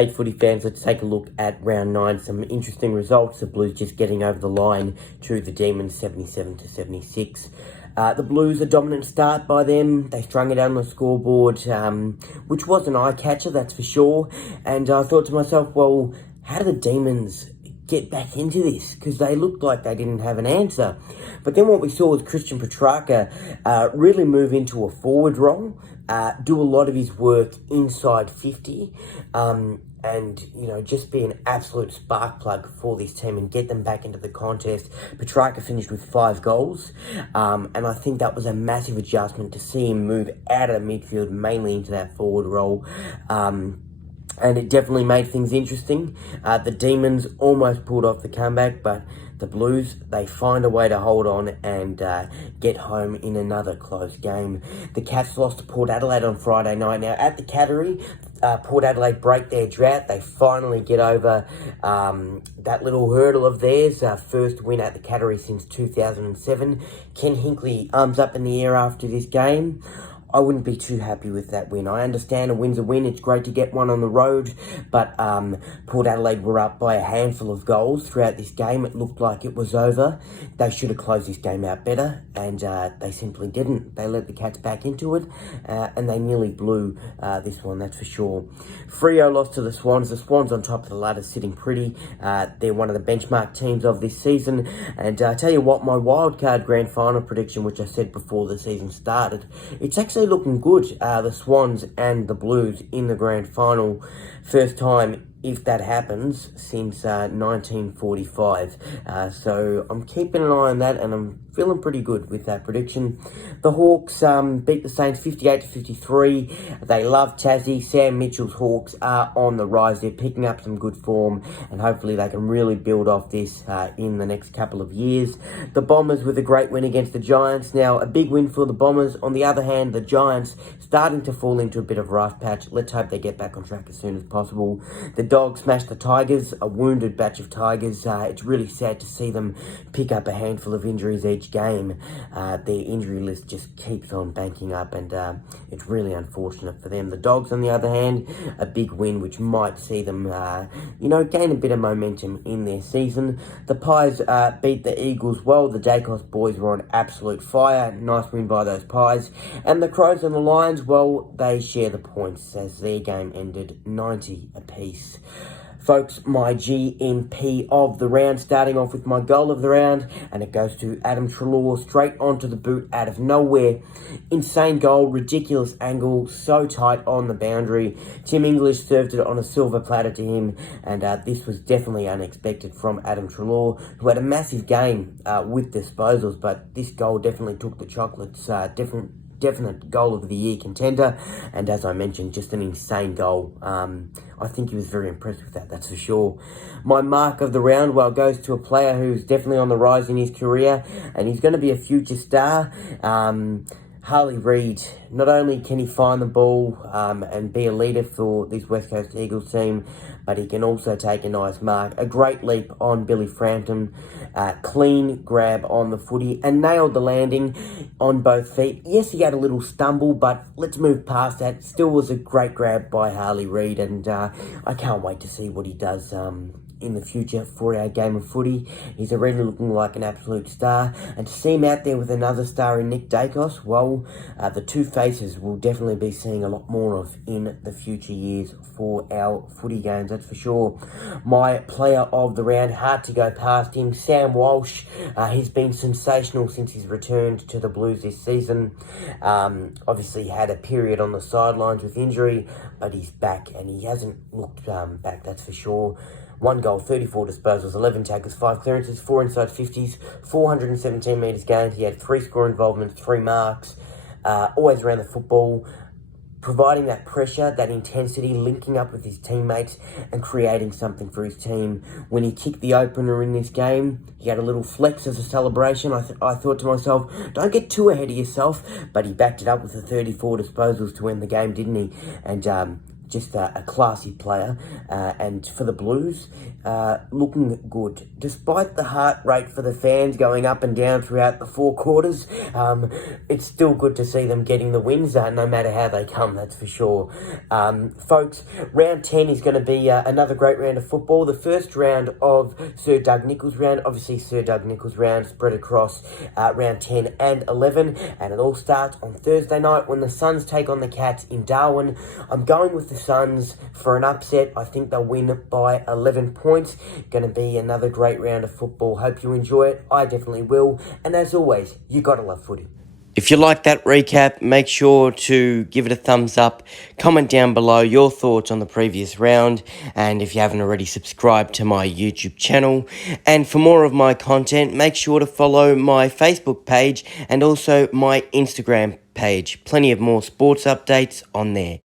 Hey footy fans, let's take a look at round 9. Some interesting results. The Blues just getting over the line to the Demons 77-76. The Blues, a dominant start by them. They strung it out on the scoreboard, which was an eye-catcher, that's for sure. And I thought to myself, well, how do the Demons get back into this? Because they looked like they didn't have an answer. But then what we saw was Christian Petrarca really move into a forward role, do a lot of his work inside 50, and, you know, just be an absolute spark plug for this team and get them back into the contest. Petrarca finished with 5 goals, and I think that was a massive adjustment to see him move out of the midfield, mainly into that forward role. And it definitely made things interesting. The Demons almost pulled off the comeback, but the Blues, they find a way to hold on and get home in another close game. The Cats lost to Port Adelaide on Friday night. Now, at the Cattery, Port Adelaide break their drought. They finally get over that little hurdle of theirs. First win at the Cattery since 2007. Ken Hinkley arms up in the air after this game. I wouldn't be too happy with that win. I understand a win's a win. It's great to get one on the road, but Port Adelaide were up by a handful of goals throughout this game. It looked like it was over. They should have closed this game out better, and they simply didn't. They let the Cats back into it, and they nearly blew this one, that's for sure. Freo lost to the Swans. The Swans on top of the ladder, sitting pretty. They're one of the benchmark teams of this season, and I tell you what, my wildcard grand final prediction, which I said before the season started, it's actually looking good. The Swans and the Blues in the grand final. First time, if that happens, since 1945. So I'm keeping an eye on that, and I'm feeling pretty good with that prediction. The Hawks beat the Saints 58-53. They love Tassie. Sam Mitchell's Hawks are on the rise. They're picking up some good form, and hopefully they can really build off this in the next couple of years. The Bombers with a great win against the Giants. Now, a big win for the Bombers. On the other hand, the Giants starting to fall into a bit of a rough patch. Let's hope they get back on track as soon as possible. The Dogs smashed the Tigers, a wounded batch of Tigers. It's really sad to see them pick up a handful of injuries each game. Their injury list just keeps on banking up, and it's really unfortunate for them. The Dogs, on the other hand, a big win, which might see them, gain a bit of momentum in their season. The Pies beat the Eagles well. The Dacos boys were on absolute fire. Nice win by those Pies. And the Crows and the Lions, well, they share the points as their game ended 90 apiece. Folks, my GMP of the round, starting off with my goal of the round, and it goes to Adam Treloar, straight onto the boot out of nowhere. Insane goal, ridiculous angle, so tight on the boundary. Tim English served it on a silver platter to him, and this was definitely unexpected from Adam Treloar, who had a massive game with disposals, but this goal definitely took the chocolates. Definite goal of the year contender, and as I mentioned, just an insane goal. I think he was very impressed with that, that's for sure. My mark of the round, well, goes to a player who's definitely on the rise in his career, and he's going to be a future star. Harley Reid. Not only can he find the ball and be a leader for this West Coast Eagles team, but he can also take a nice mark. A great leap on Billy Frampton, clean grab on the footy, and nailed the landing on both feet. Yes, he had a little stumble, but let's move past that. Still was a great grab by Harley Reid, and I can't wait to see what he does in the future for our game of footy. He's already looking like an absolute star, and to see him out there with another star in Nick Dacos, well, the two faces will definitely be seeing a lot more of in the future years for our footy games, that's for sure. My player of the round, hard to go past him, Sam Walsh. He's been sensational since he's returned to the Blues this season. Obviously had a period on the sidelines with injury, but he's back, and he hasn't looked back, that's for sure. 1 goal, 34 disposals, 11 tackles, 5 clearances, 4 inside 50s, 417 metres gained. He had 3 score involvements, 3 marks, always around the football, providing that pressure, that intensity, linking up with his teammates and creating something for his team. When he kicked the opener in this game, he had a little flex as a celebration. I thought to myself, don't get too ahead of yourself, but he backed it up with the 34 disposals to end the game, didn't he? And just a classy player. And for the Blues, looking good. Despite the heart rate for the fans going up and down throughout the 4 quarters, it's still good to see them getting the wins, no matter how they come, that's for sure. Folks, round 10 is going to be another great round of football. The first round of Sir Doug Nicholls' round, obviously Sir Doug Nicholls' round spread across round 10 and 11, and it all starts on Thursday night when the Suns take on the Cats in Darwin. I'm going with the Suns for an upset. I think they'll win by 11 points. Going to be another great round of football. Hope you enjoy it. I definitely will. And as always, you gotta love footy. If you like that recap, make sure to give it a thumbs up, comment down below your thoughts on the previous round, and if you haven't already, subscribe to my YouTube channel. And for more of my content, make sure to follow my Facebook page and also my Instagram page. Plenty of more sports updates on there.